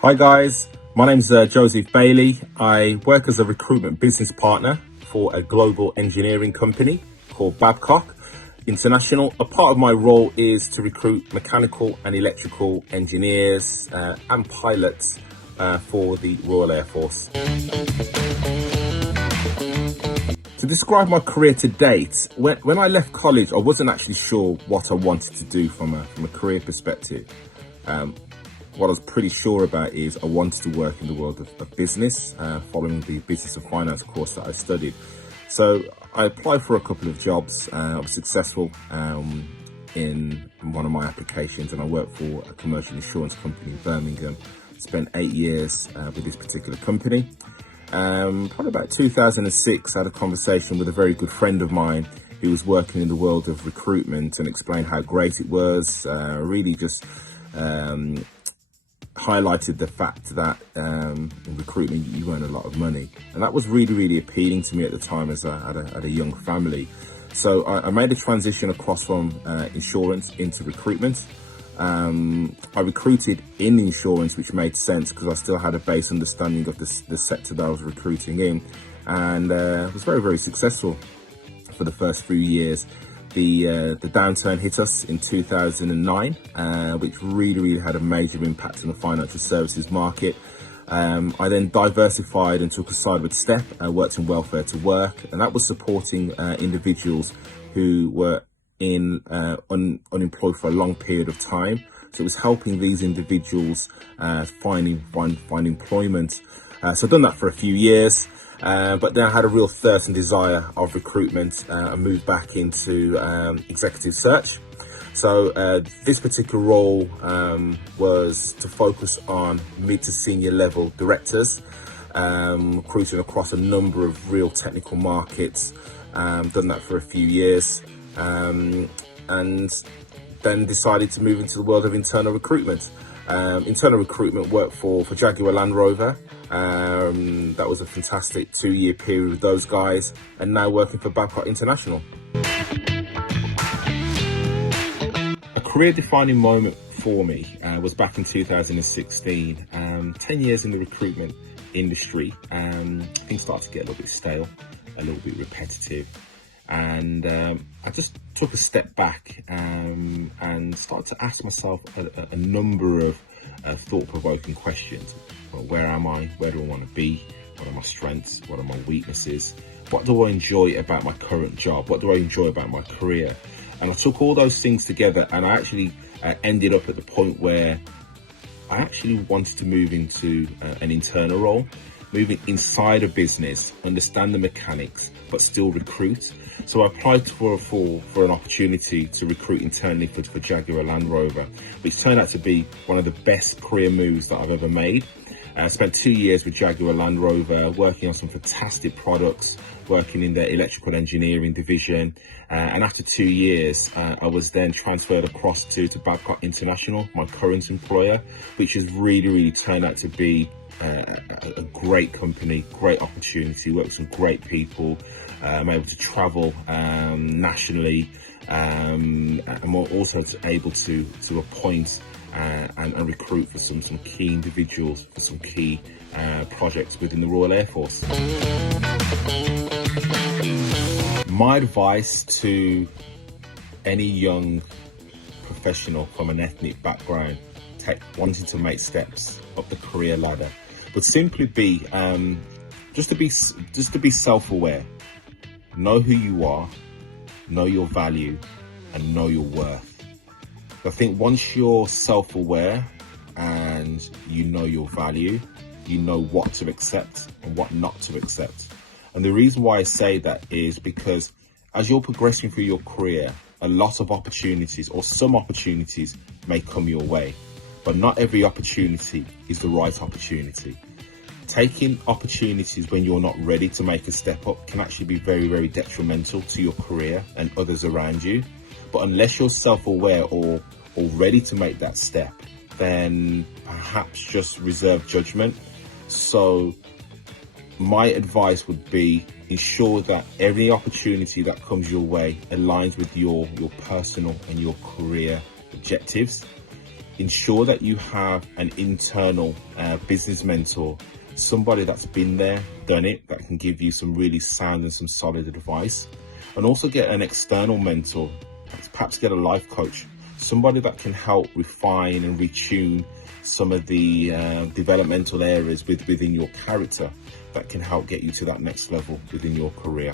Hi guys, my name's Joseph Bailey. I work as a recruitment business partner for a global engineering company called Babcock International. A part of my role is to recruit mechanical and electrical engineers and pilots for the Royal Air Force. To describe my career to date, when I left college, I wasn't actually sure what I wanted to do from a career perspective. What I was pretty sure about is I wanted to work in the world of business, following the business and finance course that I studied. So I applied for a couple of jobs. I was successful in one of my applications, and I worked for a commercial insurance company in Birmingham. Spent 8 years with this particular company. Probably about 2006, I had a conversation with a very good friend of mine who was working in the world of recruitment, and explained how great it was. Really just highlighted the fact that in recruitment you earn a lot of money, and that was really appealing to me at the time, as I had a young family. So I made a transition across from insurance into recruitment. I recruited in insurance, which made sense because I still had a base understanding of the sector that I was recruiting in, and was very successful for the first few years. The downturn hit us in 2009, which really had a major impact on the financial services market. I then diversified and took a sideward step. I worked in welfare to work, and that was supporting individuals who were unemployed for a long period of time. So it was helping these individuals find employment. So I've done that for a few years. But then I had a real thirst and desire of recruitment. I moved back into executive search. So this particular role was to focus on mid to senior level directors, recruiting across a number of real technical markets. Done that for a few years, and then decided to move into the world of internal recruitment. Internal recruitment worked for Jaguar Land Rover. That was a fantastic 2-year period with those guys, and now working for Babcock International. A career defining moment for me was back in 2016. 10 years in the recruitment industry, things started to get a little bit stale, a little bit repetitive. And I just took a step back and started to ask myself a number of thought-provoking questions. Well, where am I? Where do I want to be? What are my strengths? What are my weaknesses? What do I enjoy about my current job? What do I enjoy about my career? And I took all those things together, and I actually ended up at the point where I actually wanted to move into an internal role, moving inside a business, understand the mechanics, but still recruit. So I applied for an opportunity to recruit internally for Jaguar Land Rover, which turned out to be one of the best career moves that I've ever made. I spent 2 years with Jaguar Land Rover, working on some fantastic products, working in their electrical engineering division. And after 2 years, I was then transferred across to Babcock International, my current employer, which has really turned out to be a great company, great opportunity, work with some great people. I'm able to travel nationally, and I'm also able to appoint and recruit for some key individuals for some key projects within the Royal Air Force. My advice to any young professional from an ethnic background wanting to make steps up the career ladder would simply be just to be self-aware. Know who you are, know your value, and know your worth. I think once you're self-aware and you know your value, you know what to accept and what not to accept. And the reason why I say that is because as you're progressing through your career, a lot of opportunities, or some opportunities, may come your way, but not every opportunity is the right opportunity. Taking opportunities when you're not ready to make a step up can actually be very detrimental to your career and others around you. But unless you're self-aware or ready to make that step, then perhaps just reserve judgment. So my advice would be ensure that every opportunity that comes your way aligns with your personal and your career objectives. ensure that you have an internal business mentor, somebody that's been there, done it, that can give you some really sound and some solid advice. And also get an external mentor, perhaps get a life coach, somebody that can help refine and retune some of the developmental areas within your character that can help get you to that next level within your career.